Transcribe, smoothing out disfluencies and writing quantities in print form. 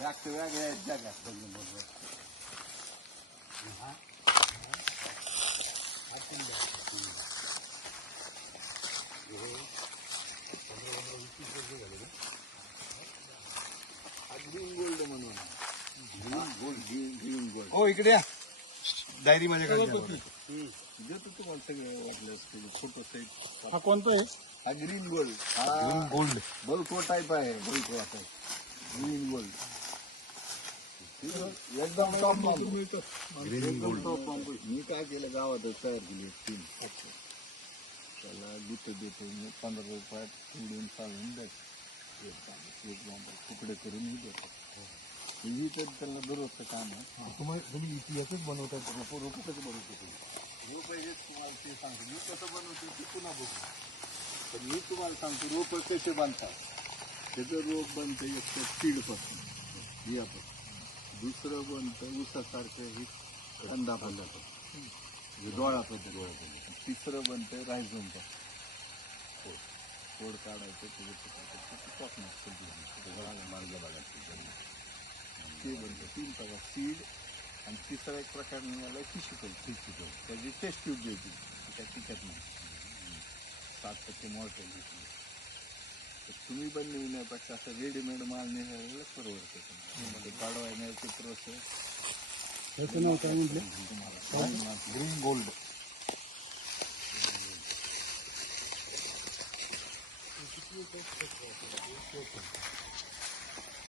वेगळ्या आहेत जगात बरोबर. ग्रीन गोल्ड म्हणून ग्रीन गोल्ड. हो इकडे या डायरी मध्ये देतो तुम्हाला सगळं वाटलं फोटो सहित. हा कोणता आहे? हा ग्रीन गोल्ड. ग्रीन गोल्ड बल्को टाईप आहे. बल्को आता ग्रीन गोल्ड एकदम टॉप मिळतं. Green gold. मी काय केलं गावातच तयार केली टीम. त्याला देतो 15 रुपयात उडून चालून द्यायचं. तुकडे करून देतो. ही तर त्याला दररोजचं काम आहे. तुम्ही इतिहासच बनवतात. रोप कसं बनवतो तुम्ही? रोप हे तुम्हाला ते सांगतो. मी कसं बनवतो ते पुन्हा बघू. पण मी तुम्हाला सांगतो रोप कसे बांधतात. त्याचं रोप बनतं एक तर सीडपासून बियापासून. दुसरं बनतं ऊसासारखं हे कांदा बांधायचं डोळ्यापर्यंत. तिसरं बनतं रायझोमपासून. खोड काढायचं मार्ग बघायचं ते बनतं. 3 प्रकार सीड. आणि तिसरा एक प्रकार निघाला फिशिकल. त्याची टेस्ट ट्यूब द्यायची. त्या टिकत नाही. 7% मॉर्टॅलिटी. तुम्ही पण नेण्यापेक्षा असं रेडीमेड माल नेण्याला परवडतं. काढवायची प्रोसेस. त्याचं नाव काय म्हटलं? Green gold.